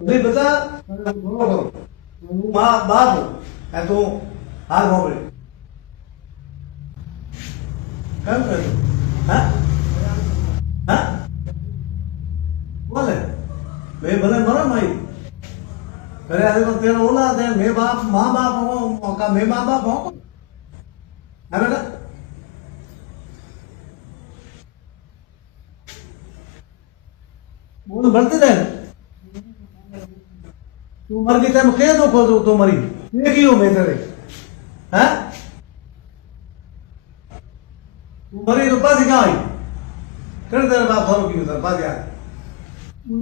नहीं बता माँ बाप है तो हाथ मोकले कम कर हाँ हाँ बोले मैं भले मरा माई करे आदमी को तेरा ओला दे मैं बाप माँ बाप हो का मैं माँ बाप हो है बेटा वो तो बढ़ते रहे तू मर गई तेरे क्या दुख हो तू मरी ये क्यों मैं तेरे हैं तू मरी तो पास कहाँ आई कर तेरे बाप थोड़ा क्यों तेरे पास यार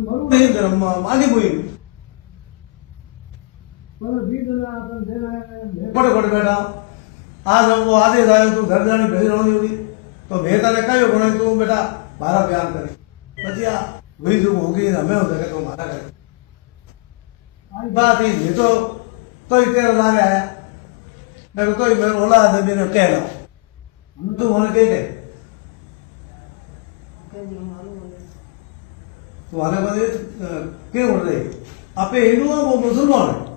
मरू नहीं तेरा आगे कोई बड़े बड़े बेटा आज वो आधे जाए तू घर जाने भेज रही होगी तो मैं तेरे कहो कोने तू बेटा मारा प्यार करे પછી આ વહી જો હોગી અમે હોતે કે તો મારા કરે आई बात ही ये तो कोई तेरा लागे आया मैं कोई मेरे ओला आदमी ने कह ला हम तो होने के तो आने वाले क्या बोल रहे आप हिंदू है वो मुसलमान है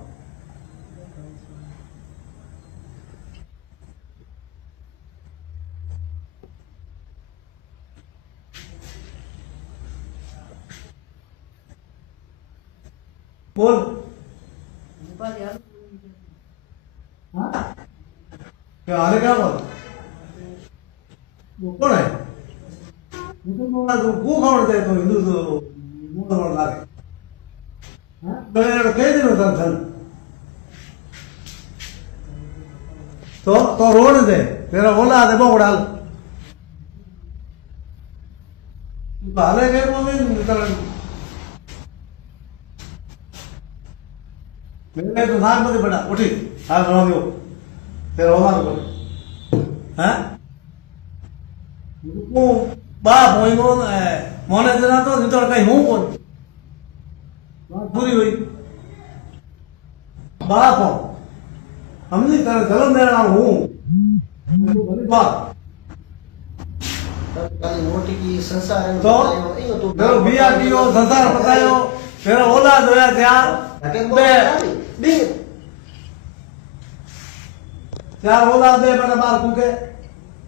बोल क्या आने क्या बोल वो कौन है मुसलमान तो वो कौन है तो हिंदू तो मुसलमान लागे मैंने कह दिन होता था तो रोड दे तेरा बोला दे बहुत डाल हाले के मम्मी मैंने तो नाक मत बड़ा उठी हाथ बना दियो तेरा होगा तो हैं वो बाप होई को मोने जना तो नितोड़ कहीं हूं कौन बात पूरी हुई बाप हो हमने तेरा जन्म देना हूं तो बड़ी बात मोटी की संसार तो मेरे बिया की ओ संसार बतायो तेरा औलाद होया त्यार बे चार औलाद दे बेटा बार कुके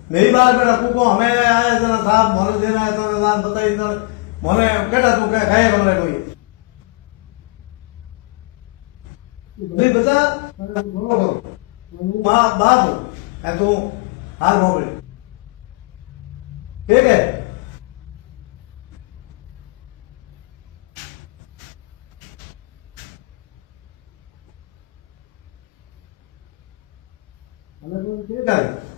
मेरी बार बेटा कुको हमें आए जना साहब मोने देना है तो नाम बताई तो मोने केटा तू के खाए हमरे कोई नहीं बता माँ बाप है तो हाथ मोकले ठीक है ठीक है